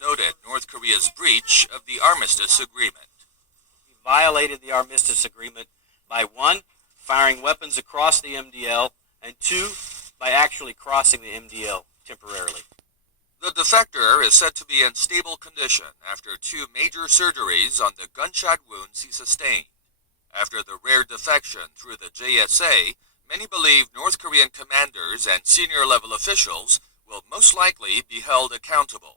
noted North Korea's breach of the armistice agreement. He violated the armistice agreement by 1, firing weapons across the MDL, and 2, by actually crossing the MDL temporarily. The defector is said to be in stable condition after 2 major surgeries on the gunshot wounds he sustained. After the rare defection through the JSA, many believe North Korean commanders and senior-level officials will most likely be held accountable.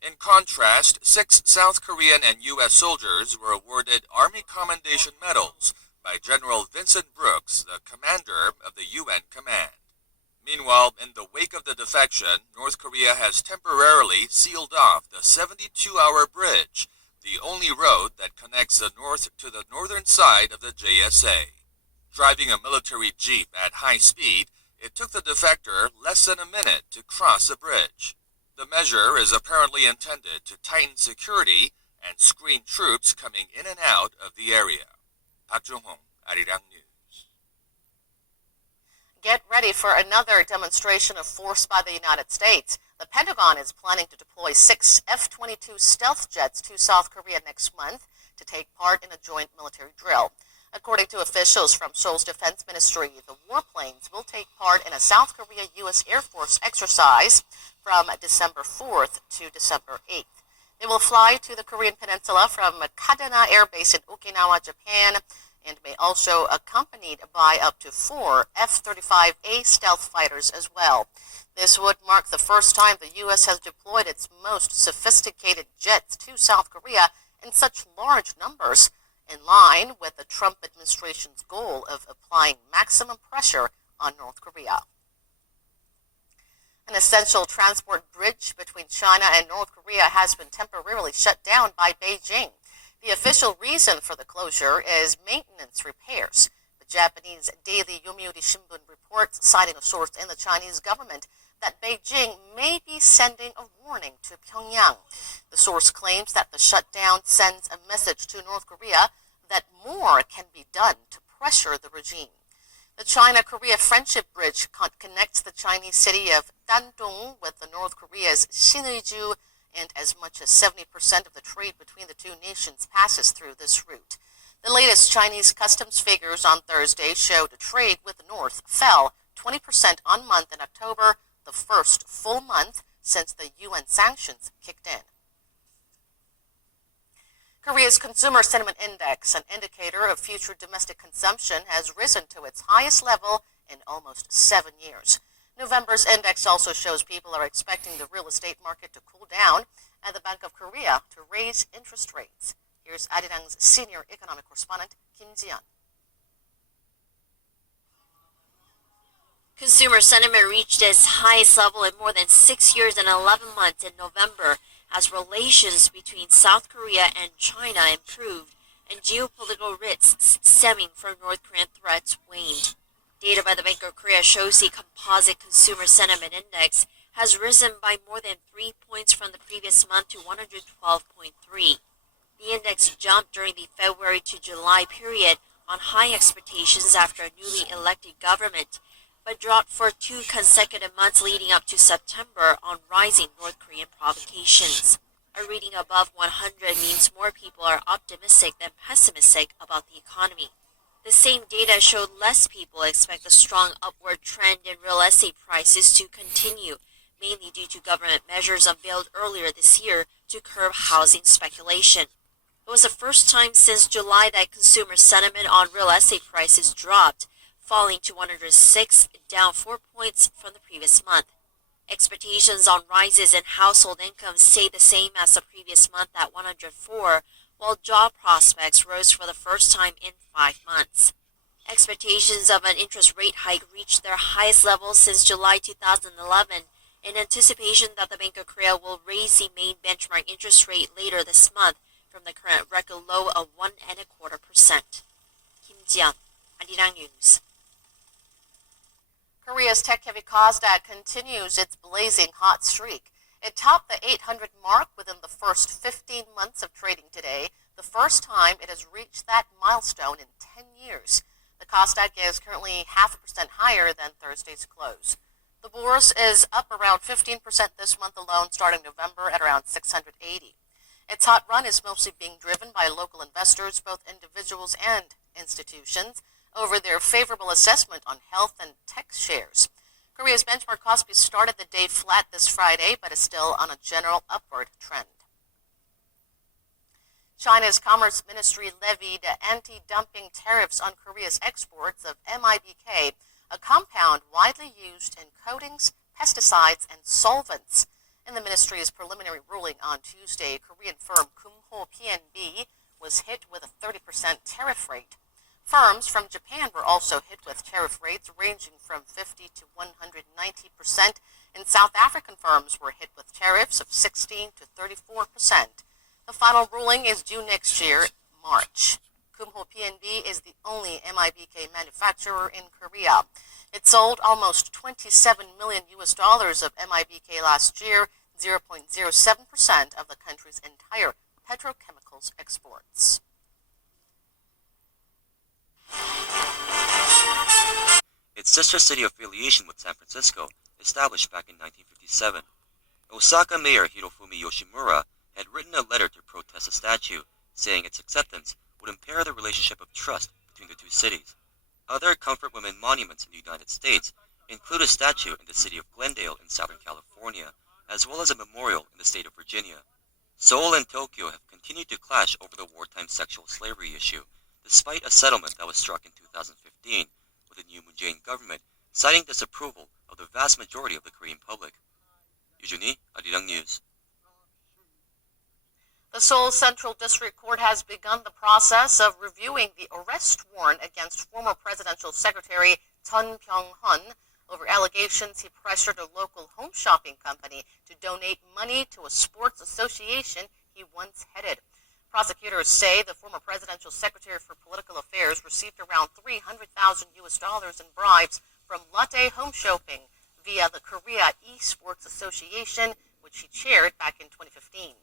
In contrast, 6 South Korean and U.S. soldiers were awarded Army Commendation Medals by General Vincent Brooks, the commander of the UN command. Meanwhile, in the wake of the defection, North Korea has temporarily sealed off the 72-hour bridge, the only road that connects the north to the northern side of the JSA. Driving a military jeep at high speed, it took the defector less than a minute to cross the bridge. The measure is apparently intended to tighten security and screen troops coming in and out of the area. Park Jung-hong, Arirang News. Get ready for another demonstration of force by the United States. The Pentagon is planning to deploy 6 F-22 stealth jets to South Korea next month to take part in a joint military drill. According to officials from Seoul's Defense Ministry, the warplanes will take part in a South Korea-U.S. Air Force exercise from December 4th to December 8th. They will fly to the Korean Peninsula from Kadena Air Base in Okinawa, Japan, and may also accompanied by up to 4 F-35A stealth fighters as well. This would mark the first time the U.S. has deployed its most sophisticated jets to South Korea in such large numbers, in line with the Trump administration's goal of applying maximum pressure on North Korea. An essential transport bridge between China and North Korea has been temporarily shut down by Beijing. The official reason for the closure is maintenance repairs. The Japanese daily Yomiuri Shimbun reports, citing a source in the Chinese government, that Beijing may be sending a warning to Pyongyang. The source claims that the shutdown sends a message to North Korea that more can be done to pressure the regime. The China-Korea Friendship Bridge connects the Chinese city of Dandong with the North Korea's Sinŭiju, and as much as 70% of the trade between the two nations passes through this route. The latest Chinese customs figures on Thursday showed trade with the North fell 20% on month in October, the first full month since the UN sanctions kicked in. Korea's Consumer Sentiment Index, an indicator of future domestic consumption, has risen to its highest level in almost 7 years. November's index also shows people are expecting the real estate market to cool down and the Bank of Korea to raise interest rates. Here's Arirang's senior economic correspondent, Kim Ji-yeon. Consumer sentiment reached its highest level in more than 6 years and 11 months in November as relations between South Korea and China improved and geopolitical risks stemming from North Korean threats waned. Data by the Bank of Korea shows the composite consumer sentiment index has risen by more than 3 points from the previous month to 112.3. The index jumped during the February to July period on high expectations after a newly elected government, but dropped for 2 consecutive months leading up to September on rising North Korean provocations. A reading above 100 means more people are optimistic than pessimistic about the economy. The same data showed less people expect a strong upward trend in real estate prices to continue, mainly due to government measures unveiled earlier this year to curb housing speculation. It was the first time since July that consumer sentiment on real estate prices dropped, falling to 106, down 4 points from the previous month. Expectations on rises in household income stayed the same as the previous month at 104, while job prospects rose for the first time in 5 months. Expectations of an interest rate hike reached their highest level since July 2011, in anticipation that the Bank of Korea will raise the main benchmark interest rate later this month from the current record low of 1.25%. Kim Ji-yeon, Arirang News. Korea's tech-heavy Kosdaq continues its blazing hot streak. It topped the 800 mark within the first 15 months of trading today, the first time it has reached that milestone in 10 years. The Kosdaq is currently 0.5% higher than Thursday's close. The bourse is up around 15% this month alone, starting November at around 680. Its hot run is mostly being driven by local investors, both individuals and institutions, over their favorable assessment on health and tech shares. Korea's benchmark Kospi started the day flat this Friday, but is still on a general upward trend. China's Commerce Ministry levied anti-dumping tariffs on Korea's exports of MIBK, a compound widely used in coatings, pesticides, and solvents. In the ministry's preliminary ruling on Tuesday, Korean firm Kumho PNB was hit with a 30% tariff rate. Firms from Japan were also hit with tariff rates ranging from 50 to 190%, and South African firms were hit with tariffs of 16 to 34%. The final ruling is due next year, March. Kumho PNB is the only MIBK manufacturer in Korea. It sold almost $27 million of MIBK last year, 0.07% of the country's entire petrochemicals exports. Its sister city affiliation with San Francisco, established back in 1957. Osaka Mayor Hirofumi Yoshimura had written a letter to protest the statue, saying its acceptance would impair the relationship of trust between the two cities. Other comfort women monuments in the United States include a statue in the city of Glendale in Southern California, as well as a memorial in the state of Virginia. Seoul and Tokyo have continued to clash over the wartime sexual slavery issue, despite a settlement that was struck in 2015 with the new Moon Jae-in government citing disapproval of the vast majority of the Korean public. Yujuni, Arirang News. The Seoul Central District Court has begun the process of reviewing the arrest warrant against former presidential secretary Chun Byung-hun over allegations he pressured a local home shopping company to donate money to a sports association he once headed. Prosecutors say the former presidential secretary for political affairs received around $300,000 in bribes from Latte Home Shopping via the Korea Esports Association, which he chaired back in 2015.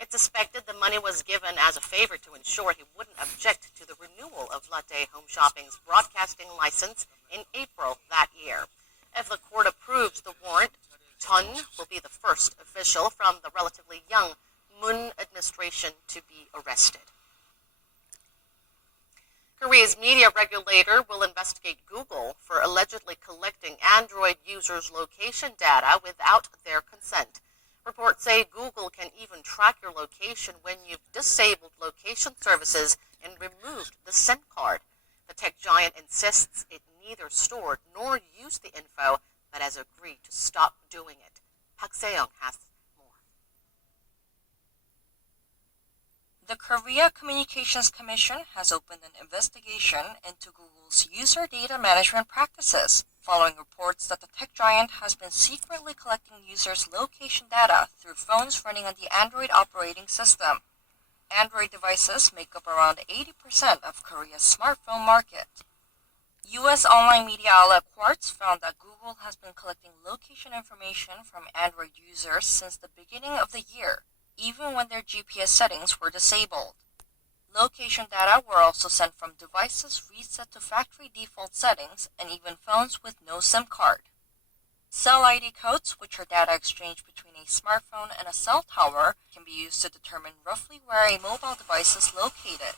It's suspected the money was given as a favor to ensure he wouldn't object to the renewal of Latte Home Shopping's broadcasting license in April that year. If the court approves the warrant, Chun will be the first official from the relatively young Moon administration to be arrested. Korea's media regulator will investigate Google for allegedly collecting Android users' location data without their consent. Reports say Google can even track your location when you've disabled location services and removed the SIM card. The tech giant insists it neither stored nor used the info, but has agreed to stop doing it. Park Se-young has more. The Korea Communications Commission has opened an investigation into Google's user data management practices, following reports that the tech giant has been secretly collecting users' location data through phones running on the Android operating system. Android devices make up around 80% of Korea's smartphone market. U.S. online media outlet Quartz found that Google has been collecting location information from Android users since the beginning of the year, even when their GPS settings were disabled. Location data were also sent from devices reset to factory default settings and even phones with no SIM card. Cell ID codes, which are data exchanged between a smartphone and a cell tower, can be used to determine roughly where a mobile device is located.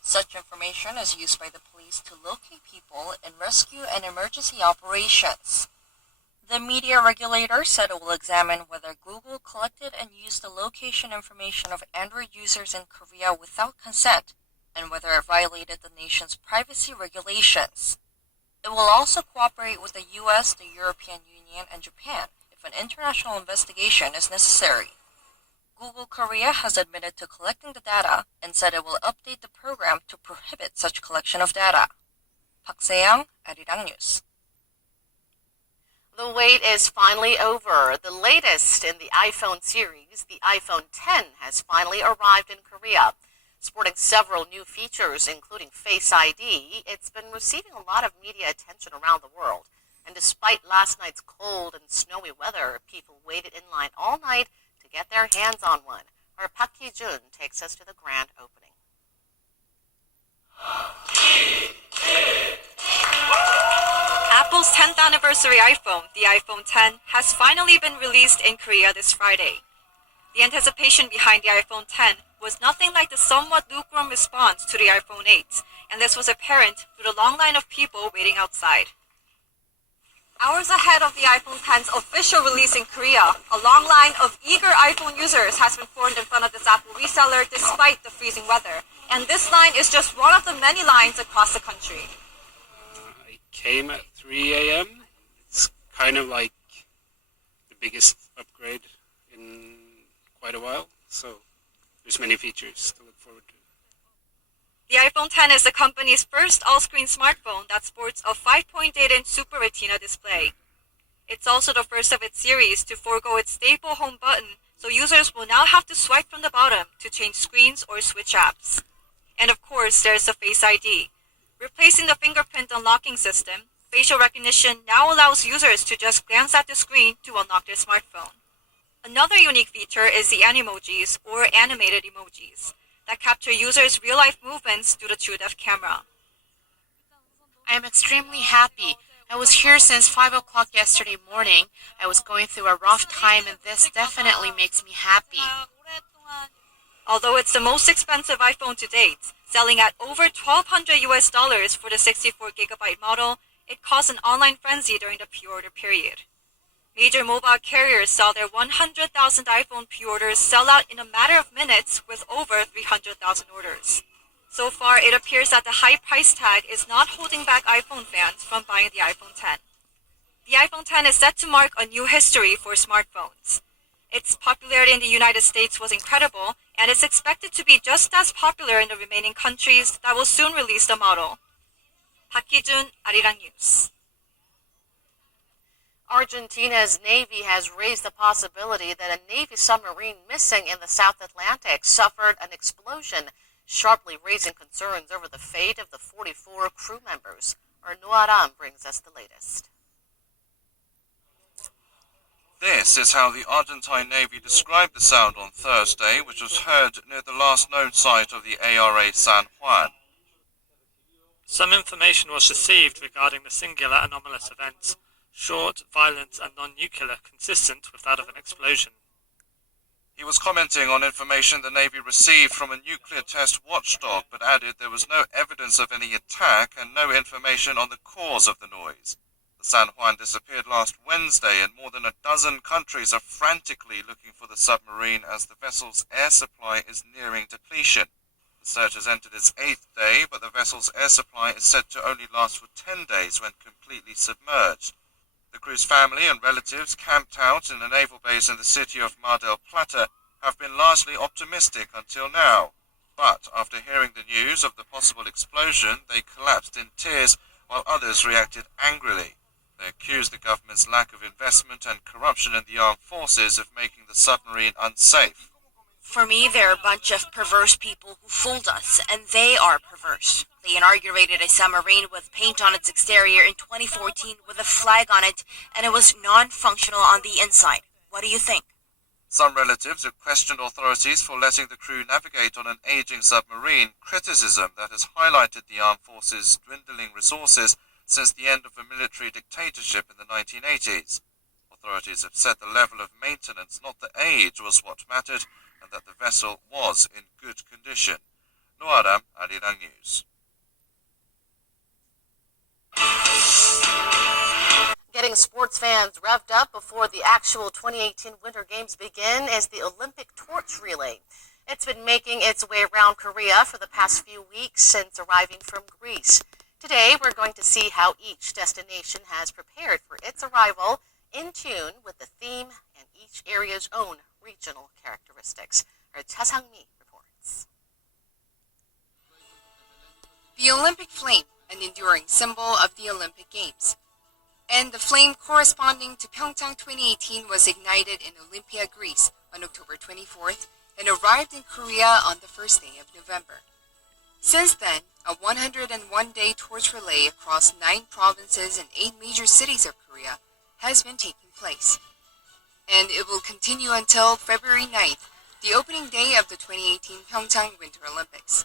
Such information is used by the police to locate people in rescue and emergency operations. The media regulator said it will examine whether Google collected and used the location information of Android users in Korea without consent, and whether it violated the nation's privacy regulations. It will also cooperate with the US, the European Union, and Japan if an international investigation is necessary. Google Korea has admitted to collecting the data and said it will update the program to prohibit such collection of data. Park Se-young, Arirang News. The wait is finally over. The latest in the iPhone series, the iPhone X, has finally arrived in Korea. Sporting several new features, including Face ID, it's been receiving a lot of media attention around the world. And despite last night's cold and snowy weather, people waited in line all night to get their hands on one. Our Park Ki-jun takes us to the grand opening. Apple's 10th anniversary iPhone, the iPhone X, has finally been released in Korea this Friday. The anticipation behind the iPhone X was nothing like the somewhat lukewarm response to the iPhone 8, and this was apparent through the long line of people waiting outside. Hours ahead of the iPhone X's official release in Korea, a long line of eager iPhone users has been formed in front of this Apple reseller despite the freezing weather. And this line is just one of the many lines across the country. I came at 3 a.m. It's kind of like the biggest upgrade in quite a while, so there's many features to look forward to. The iPhone X is the company's first all-screen smartphone that sports a 5.8-inch Super Retina display. It's also the first of its series to forego its staple home button, so users will now have to swipe from the bottom to change screens or switch apps. And of course, there's the Face ID. Replacing the fingerprint unlocking system, facial recognition now allows users to just glance at the screen to unlock their smartphone. Another unique feature is the Animojis, or animated emojis, that capture users' real-life movements through the TrueDepth camera. I am extremely happy. I was here since 5 o'clock yesterday morning. I was going through a rough time, and this definitely makes me happy. Although it's the most expensive iPhone to date, selling at over $1,200 for the 64GB model, it caused an online frenzy during the pre-order period. Major mobile carriers saw their 100,000 iPhone pre-orders sell out in a matter of minutes with over 300,000 orders. So far, it appears that the high price tag is not holding back iPhone fans from buying the iPhone X. The iPhone X is set to mark a new history for smartphones. Its popularity in the United States was incredible, and it's expected to be just as popular in the remaining countries that will soon release the model. 박희준, 아리랑 뉴스. Argentina's Navy has raised the possibility that a Navy submarine missing in the South Atlantic suffered an explosion, sharply raising concerns over the fate of the 44 crew members. Our Noaram brings us the latest. This is how the Argentine Navy described the sound on Thursday, which was heard near the last known site of the ARA San Juan. Some information was received regarding the singular anomalous event, short, violent and non-nuclear, consistent with that of an explosion. He was commenting on information the Navy received from a nuclear test watchdog, but added there was no evidence of any attack and no information on the cause of the noise. The San Juan disappeared last Wednesday, and more than a dozen countries are frantically looking for the submarine as the vessel's air supply is nearing depletion. The search has entered its 8th day, but the vessel's air supply is said to only last for 10 days when completely submerged. The crew's family and relatives camped out in a naval base in the city of Mar del Plata have been largely optimistic until now. But after hearing the news of the possible explosion, they collapsed in tears while others reacted angrily. They accused the government's lack of investment and corruption in the armed forces of making the submarine unsafe. For me, they're a bunch of perverse people who fooled us, and they are perverse. They inaugurated a submarine with paint on its exterior in 2014 with a flag on it, and it was non-functional on the inside. What do you think? Some relatives have questioned authorities for letting the crew navigate on an aging submarine, criticism that has highlighted the armed forces' dwindling resources since the end of a military dictatorship in the 1980s. Authorities have said the level of maintenance, not the age, was what mattered, and that the vessel was in good condition. Noaram, Arirang News. Getting sports fans revved up before the actual 2018 Winter Games begin is the Olympic torch relay. It's been making its way around Korea for the past few weeks since arriving from Greece. Today, we're going to see how each destination has prepared for its arrival in tune with the theme and each area's own regional characteristics. Our Cha Sang-mi reports. The Olympic flame, an enduring symbol of the Olympic Games. And the flame corresponding to Pyeongchang 2018 was ignited in Olympia, Greece on October 24th and arrived in Korea on the first day of November. Since then, a 101-day torch relay across 9 provinces and 8 major cities of Korea has been taking place. And it will continue until February 9th, the opening day of the 2018 Pyeongchang Winter Olympics.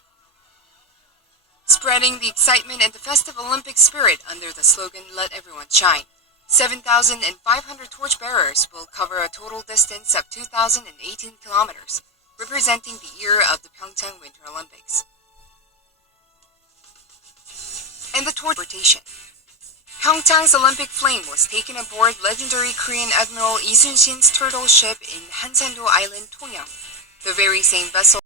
spreading the excitement and the festive Olympic spirit under the slogan, "Let everyone shine." 7,500 torchbearers will cover a total distance of 2,018 kilometers, representing the year of the Pyeongchang Winter Olympics. And the torch rotation. Pyeongchang's Olympic flame was taken aboard legendary Korean Admiral Lee Sun-shin's turtle ship in Hansando Island, Tongyang, the very same vessel